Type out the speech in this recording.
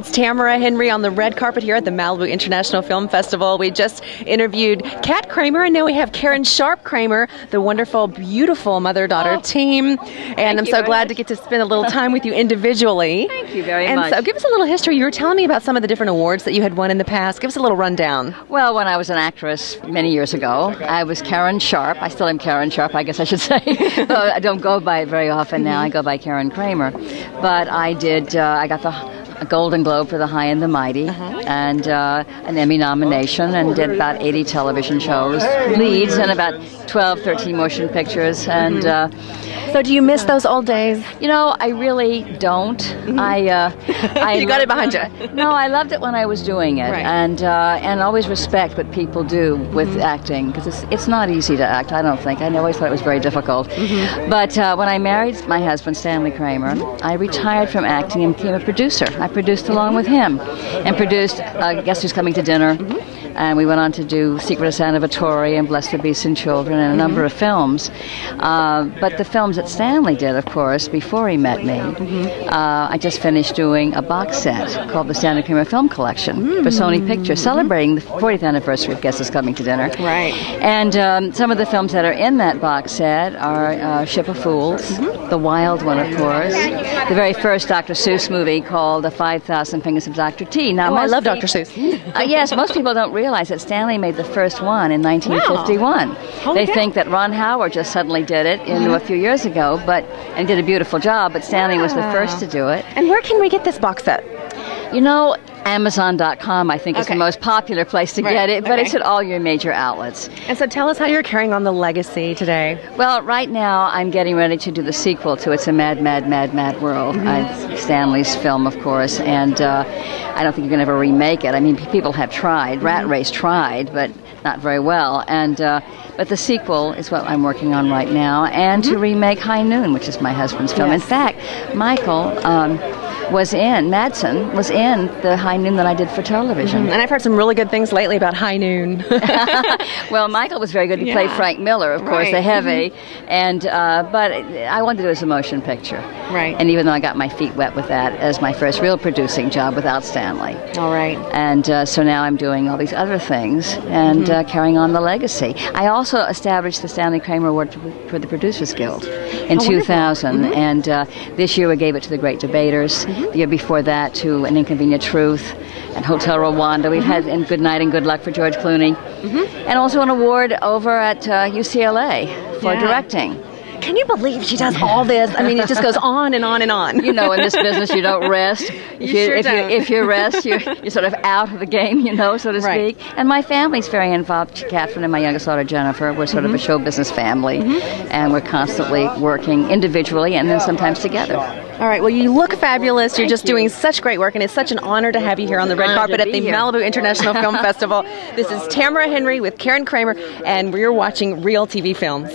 It's Tamara Henry on the red carpet here at the Malibu International Film Festival. We just interviewed Kat Kramer, and now we have Karen Sharp Kramer, the wonderful, beautiful mother-daughter team. And I'm so glad to get to spend a little time with you individually. Thank you very much. And so give us a little history. You were telling me about some of the different awards that you had won in the past. Give us a little rundown. Well, when I was an actress many years ago, I was Karen Sharp. I still am Karen Sharp, I guess I should say. Though I don't go by it very often now. I go by Karen Kramer. But I did, I got a Golden Globe for The High and the Mighty, and an Emmy nomination, and did about 80 television shows, leads, and about 12, 13 motion pictures. And so do you miss those old days? you know, I really don't. I You got it behind you. No, I loved it when I was doing it, Right. and always respect what people do with acting, because it's not easy to act. I don't think. I always thought it was very difficult. But when I married my husband Stanley Kramer, I retired from acting and became a producer. I produced along with him, and produced Guess Who's Coming to Dinner, and we went on to do Secret of Santa Vittori and Bless the Beasts and Children, and a number of films. But the films that Stanley did, of course, before he met me, I just finished doing a box set called the Stanley Kramer Film Collection for Sony Pictures, celebrating the 40th anniversary of Guess Who's Coming to Dinner. Right. And some of the films that are in that box set are Ship of Fools, the Wild one, of course, the very first Dr. Seuss movie called The 5,000 Fingers of Dr. T. Now, I love Dr. Seuss. Yes, most people don't realize that Stanley made the first one in 1951. They think that Ron Howard just suddenly did it a few years ago, and did a beautiful job, but Stanley was the first to do it. And where can we get this box set? You know, Amazon.com, I think, is the most popular place to get it, but it's at all your major outlets. And so tell us how you're carrying on the legacy today. Well, right now I'm getting ready to do the sequel to It's a Mad, Mad, Mad, Mad World. Stanley's film, of course, and I don't think you can ever remake it. I mean, people have tried. Rat Race tried, but not very well. And but the sequel is what I'm working on right now, and to remake High Noon, which is my husband's film. In fact, Michael Madsen was in the High Noon that I did for television. And I've heard some really good things lately about High Noon. Well, Michael was very good. He played Frank Miller, of course, the heavy, and but I wanted to do it as a motion picture. Right. And even though I got my feet wet with that as my first real producing job without Stanley. All right. And so now I'm doing all these other things and carrying on the legacy. I also established the Stanley Kramer Award for the Producers Guild in 2000, and this year we gave it to the Great Debaters. The year before that to An Inconvenient Truth and Hotel Rwanda. We've had in Good Night and Good Luck for George Clooney. And also an award over at UCLA for directing. Can you believe she does all this? I mean, it just goes on and on and on. You know, in this business, you don't rest. If you rest, you're sort of out of the game, you know, so to speak. And my family's very involved. Catherine and my youngest daughter, Jennifer, we're sort of a show business family. And we're constantly working individually and then sometimes together. All right. Well, you look fabulous. You're just doing such great work, and it's such an honor to have you here on the red carpet at the Malibu International Film Festival. This is Tamara Henry with Karen Kramer, and we're watching Real TV Films.